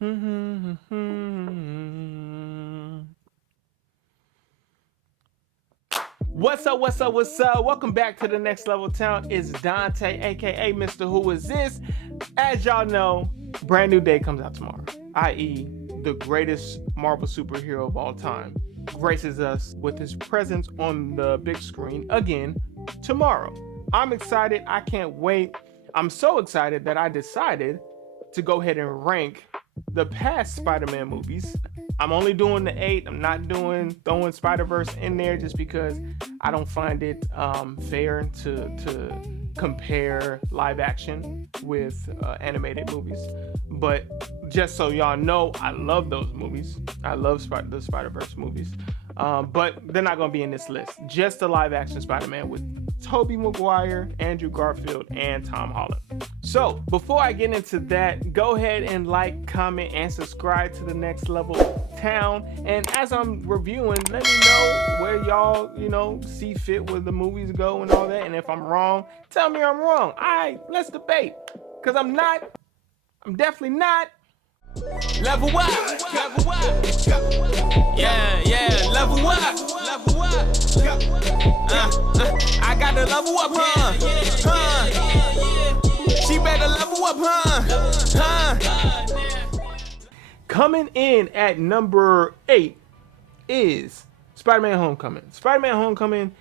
What's up? What's up? What's up? Welcome back to the Next Level Town. It's Donte, aka Mr. Who Is This? As y'all know, brand new day comes out tomorrow, i.e., the greatest Marvel superhero of all time graces us with his presence on the big screen again tomorrow. I'm excited. I can't wait. I'm so excited that I decided to go ahead and rank the past Spider-Man movies. I'm only doing the 8. I'm not throwing Spider-Verse in there just because I don't find it fair to compare live action with animated movies. But just so y'all know, I love those movies. I love the Spider-Verse movies. But they're not going to be in this list. Just the live action Spider-Man with Tobey Maguire, Andrew Garfield, and Tom Holland. So before I get into that, go ahead and like, comment, and subscribe to the Next Level Town. And as I'm reviewing, let me know where y'all, see fit where the movies go and all that. And if I'm wrong, tell me I'm wrong. All right, let's debate. Because I'm definitely not. Level up, level up. Yeah, level up, level up. I got to level up, She better level up, Coming in at number 8 is Spider-Man Homecoming. Spider-Man Homecoming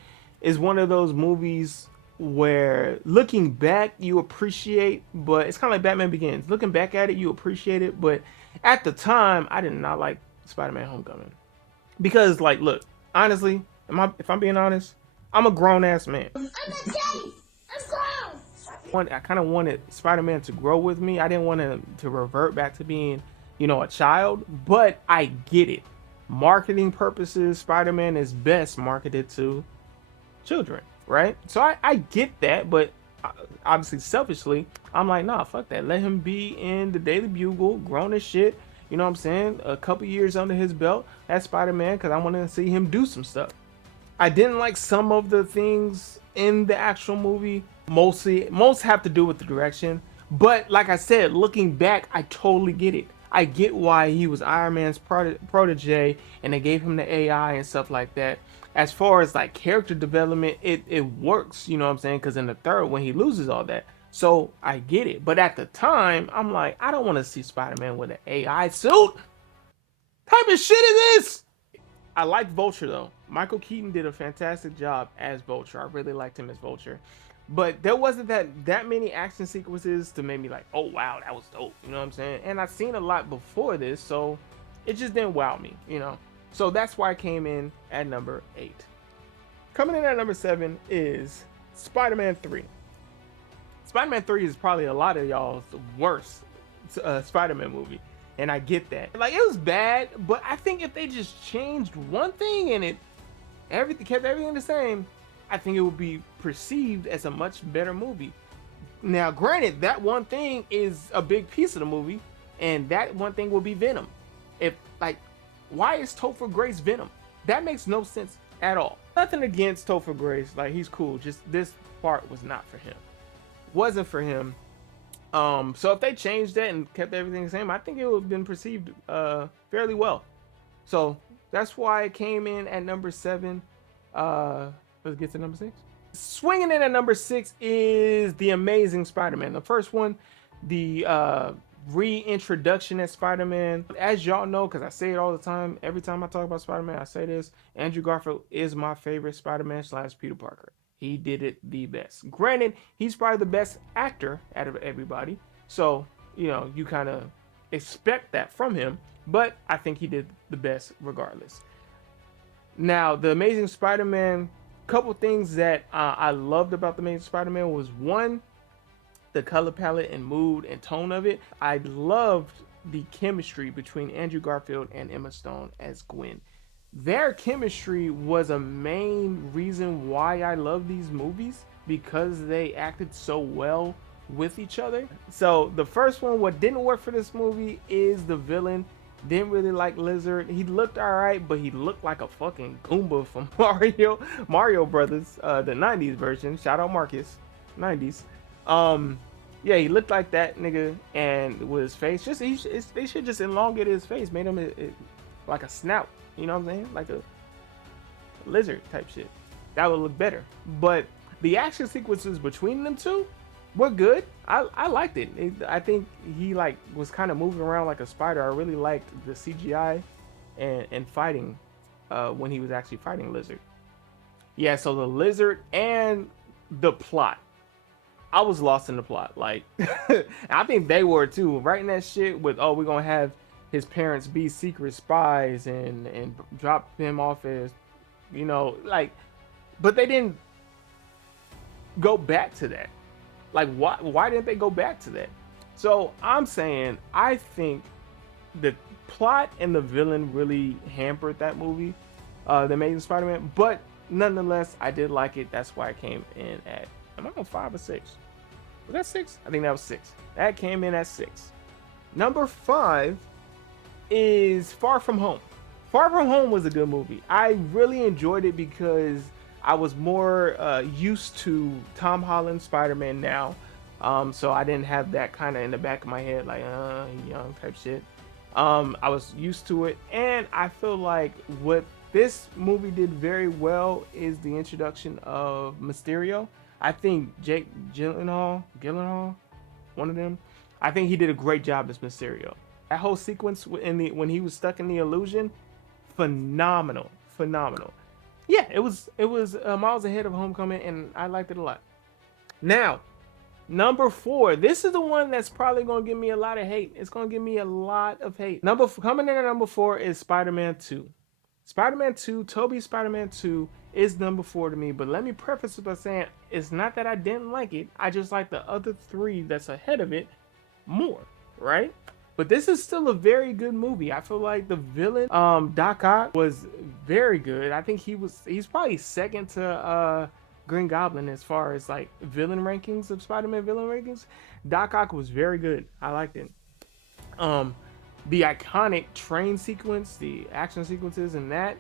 is one of those movies where looking back you appreciate, but it's kind of like Batman Begins. Looking back at it, you appreciate it, but at the time, I did not like Spider-Man Homecoming. Because, look, honestly, if I'm being honest, I'm a grown-ass man. I'm grown! I kind of wanted Spider-Man to grow with me. I didn't want him to revert back to being, a child, but I get it. Marketing purposes, Spider-Man is best marketed to children, right? So I get that, but obviously selfishly, I'm like, nah, fuck that. Let him be in the Daily Bugle, grown as shit. You know what I'm saying? A couple years under his belt as Spider-Man, because I want to see him do some stuff. I didn't like some of the things in the actual movie. Most have to do with the direction. But like I said, looking back, I totally get it. I get why he was Iron Man's protege, and they gave him the AI and stuff like that. As far as character development, it works, you know what I'm saying? Because in the third, when he loses all that, so I get it. But at the time, I'm like, I don't want to see Spider-Man with an AI suit. Type of shit is this? I like Vulture though. Michael Keaton did a fantastic job as Vulture. I really liked him as Vulture. But there wasn't that many action sequences to make me like, oh wow, that was dope. You know what I'm saying? And I've seen a lot before this, so it just didn't wow me, So that's why I came in at number 8. Coming in at number 7 is Spider-Man 3. Spider-Man 3 is probably a lot of y'all's worst Spider-Man movie. And I get that. It was bad, but I think if they just changed one thing in it, kept everything the same, I think it would be perceived as a much better movie. Now, granted, that one thing is a big piece of the movie, and that one thing will be Venom. Why is Topher Grace Venom? That makes no sense at all. Nothing against Topher Grace, he's cool. Just this part was not for him. Wasn't for him. So if they changed that and kept everything the same, I think it would have been perceived fairly well. So that's why it came in at number 7. Let's get to number 6. Swinging in at number 6 is The Amazing Spider-Man. The first one, the reintroduction as Spider-Man. As y'all know, because I say it all the time, every time I talk about Spider-Man, I say this: Andrew Garfield is my favorite Spider-Man / Peter Parker. He did it the best. Granted, he's probably the best actor out of everybody, so you kind of expect that from him, but I think he did the best regardless. Now, The Amazing Spider-Man, couple things that I loved about The Amazing Spider-Man was, one, the color palette and mood and tone of it. I loved the chemistry between Andrew Garfield and Emma Stone as Gwen. Their chemistry was a main reason why I love these movies, because they acted so well with each other. So the first one, what didn't work for this movie is the villain. Didn't really like Lizard. He looked alright, but he looked like a fucking Goomba from Mario Brothers, the 90s version. Shout out Marcus, 90s. Yeah, he looked like that nigga, and with his face, just they should just elongate his face, made him like a snout. You know what I'm saying? Like a lizard type shit. That would look better. But the action sequences between them two were good. I liked it. I think he like was kind of moving around like a spider. I really liked the CGI and fighting when he was actually fighting Lizard. Yeah, so the Lizard and the plot. I was lost in the plot. Like, I think they were too. Writing that shit with, oh, we're gonna have his parents be secret spies and drop him off as, like, but they didn't go back to that. Like, why didn't they go back to that? So I'm saying I think the plot and the villain really hampered that movie, the Amazing Spider-Man. But nonetheless, I did like it. That's why I came in at. Am I on 5 or 6? Was that 6? I think that was 6. That came in at 6. Number 5 is Far From Home. Far From Home was a good movie. I really enjoyed it because I was more used to Tom Holland's Spider-Man now. So I didn't have that kind of in the back of my head, like, young type shit. I was used to it. And I feel like what this movie did very well is the introduction of Mysterio. I think Jake Gyllenhaal, one of them, I think he did a great job as Mysterio. That whole sequence when he was stuck in the illusion, phenomenal. Yeah, it was miles ahead of Homecoming, and I liked it a lot. Now, number 4. This is the one that's probably gonna give me a lot of hate. It's gonna give me a lot of hate. Coming in at number 4 is Spider-Man 2. Spider-Man 2, Tobey Spider-Man 2 is number 4 to me, but let me preface it by saying it's not that I didn't like it. I just like the other 3 that's ahead of it more, right? But this is still a very good movie. I feel like the villain, Doc Ock, was very good. I think he's probably second to Green Goblin as far as like villain rankings of Spider-Man villain rankings. Doc Ock was very good. I liked it. The iconic train sequence, the action sequences, and that,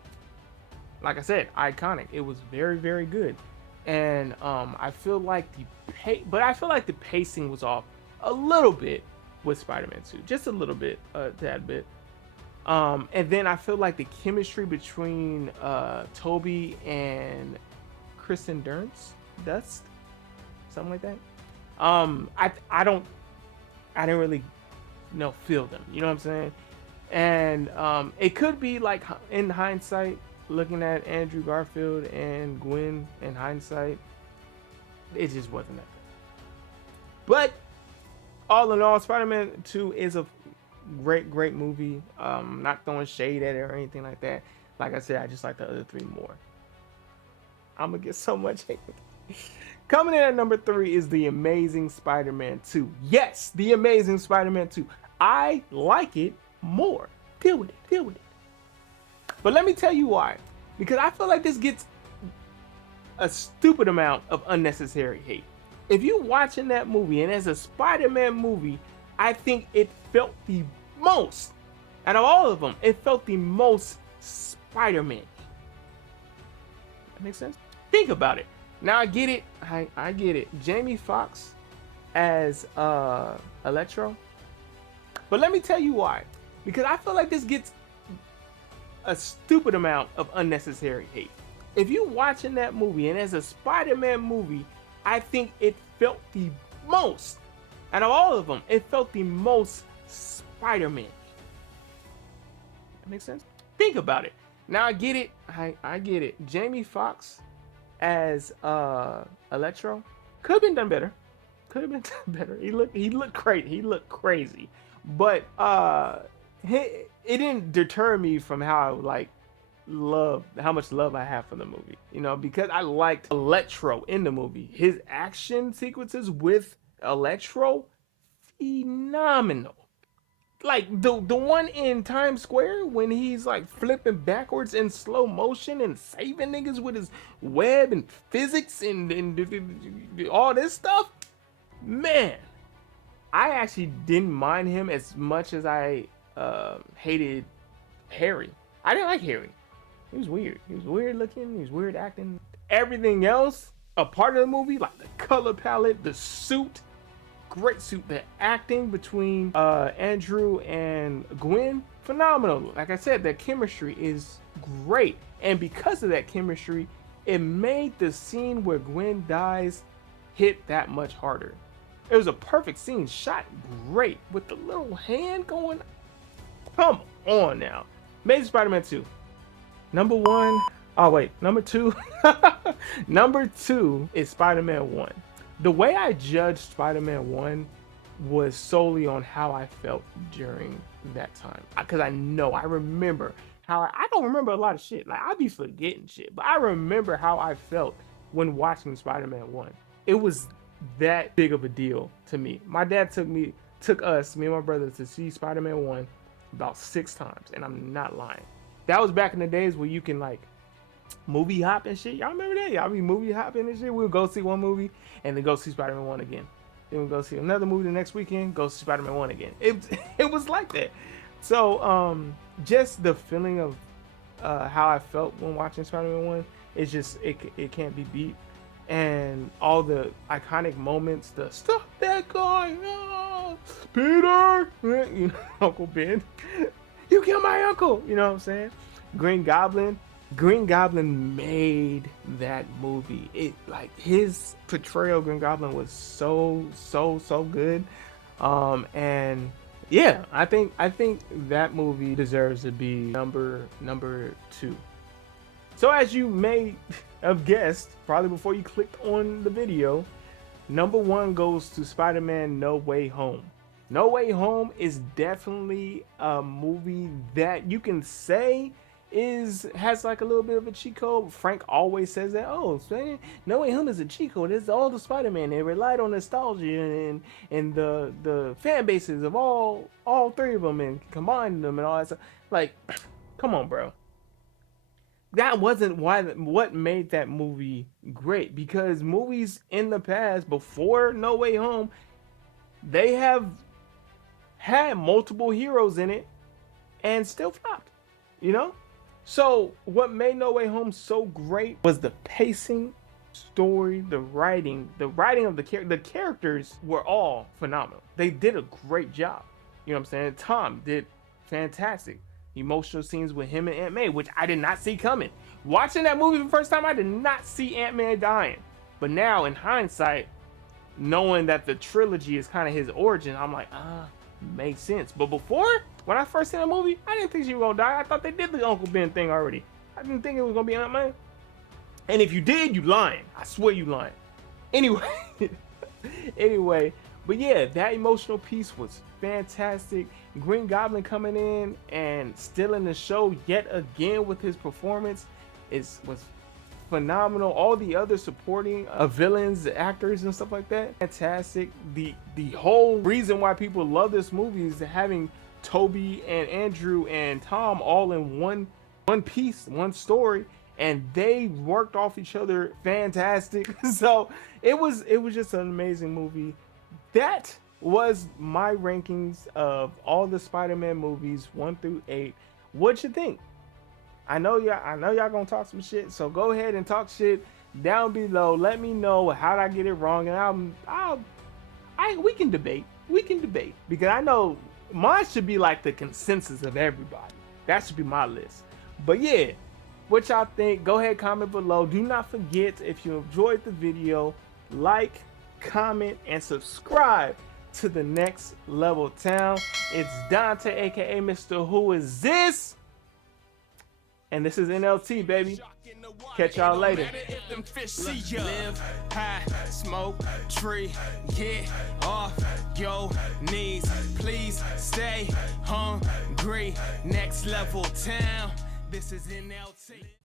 like I said, iconic. It was very, very good. And I feel like the pacing was off a little bit with Spider-Man 2, just a little bit, a tad bit. And then I feel like the chemistry between Toby and Kristen Dunst, something like that. I didn't really feel them. You know what I'm saying? And it could be like in hindsight, looking at Andrew Garfield and Gwen in hindsight, it just wasn't that good. But all in all, Spider-Man 2 is a great movie. Not throwing shade at it or anything like that. Like I said, I just like the other 3 more. I'm gonna get so much hate. Coming in at number 3 is The Amazing Spider-Man 2. Yes, The Amazing Spider-Man 2. I like it more. Deal with it. But let me tell you why. Because I feel like this gets a stupid amount of unnecessary hate. If you're watching that movie, and as a Spider-Man movie, I think it felt the most, out of all of them, it felt the most Spider-Man. That makes sense? Think about it. Now I get it. I get it. Jamie Foxx as Electro. But let me tell you why. Because I feel like this gets a stupid amount of unnecessary hate. If you're watching that movie, and as a Spider-Man movie, I think it felt the most, out of all of them, it felt the most Spider-Man. That makes sense? Think about it. Now I get it. I get it. Jamie Foxx as Electro could have been done better. He looked great. He looked crazy. But it didn't deter me from how much love I have for the movie. Because I liked Electro in the movie. His action sequences with Electro, phenomenal. Like the one in Times Square when he's like flipping backwards in slow motion and saving niggas with his web and physics and all this stuff. Man, I actually didn't mind him as much as I hated Harry. I didn't like Harry. He was weird. He was weird looking. He was weird acting. Everything else, a part of the movie, like the color palette, the suit, great suit. The acting between Andrew and Gwen, phenomenal. Like I said, their chemistry is great, and because of that chemistry, it made the scene where Gwen dies hit that much harder. It was a perfect scene, shot great with the little hand going. Come on now. Amazing Spider-Man 2. Number one, oh wait, number two. Number two is Spider-Man 1. The way I judged Spider-Man 1 was solely on how I felt during that time. Because I remember how I don't remember a lot of shit. Like, I be forgetting shit, but I remember how I felt when watching Spider-Man 1. It was that big of a deal to me. My dad took us, me and my brother, to see Spider-Man 1 about 6 times, and I'm not lying. That was back in the days where you can like movie hop and shit. Y'all remember that? Y'all be movie hopping and shit. We'll go see one movie and then go see Spider-Man 1 again. Then we'll go see another movie the next weekend, go see Spider-Man 1 again. It was like that. So just the feeling of how I felt when watching Spider-Man 1, it's just it can't be beat. And all the iconic moments, the stop that guy, no, Peter, you know, Uncle Ben, you killed my uncle, you know what I'm saying? Green Goblin made that movie. It, like, his portrayal of Green Goblin was so good. And yeah, I think that movie deserves to be number 2. So as you may have guessed, probably before you clicked on the video, number 1 goes to Spider-Man No Way Home. No Way Home is definitely a movie that you can say has like a little bit of a cheat code. Frank always says that, oh, No Way Home is a cheat code. It's all the Spider-Man. They relied on nostalgia and the fan bases of all 3 of them and combined them and all that stuff. Like, come on, bro. That wasn't what made that movie great, because movies in the past before No Way Home, they have had multiple heroes in it and still flopped, you know? So what made No Way Home so great was the pacing, story, the writing of the characters were all phenomenal. They did a great job. You know what I'm saying? Tom did fantastic. Emotional scenes with him and Aunt May, which I did not see coming. Watching that movie for the first time, I did not see Aunt May dying. But now, in hindsight, knowing that the trilogy is kind of his origin, I'm like, makes sense. But before, when I first seen the movie, I didn't think she was gonna die. I thought they did the Uncle Ben thing already. I didn't think it was gonna be Aunt May. And if you did, you lying. I swear you lying. Anyway, but yeah, that emotional piece was fantastic. Green Goblin coming in and stealing the show yet again with his performance was phenomenal. All the other supporting villains, actors and stuff like that, fantastic. The whole reason why people love this movie is having Toby and Andrew and Tom all in one piece, one story, and they worked off each other fantastic. So it was just an amazing movie. That was my rankings of all the Spider-Man movies 1 through 8. What you think? I know y'all gonna talk some shit, so go ahead and talk shit down below. Let me know how did I get it wrong, and we can debate. We can debate, because I know mine should be like the consensus of everybody. That should be my list. But yeah, what y'all think? Go ahead, comment below. Do not forget, if you enjoyed the video, like, comment, and subscribe to the Next Level Town. It's Donte, aka Mr. Who Is This? And this is NLT, baby. Catch y'all later. Live high, smoke tree, get off your knees. Please stay hungry. Next Level Town. This is NLT.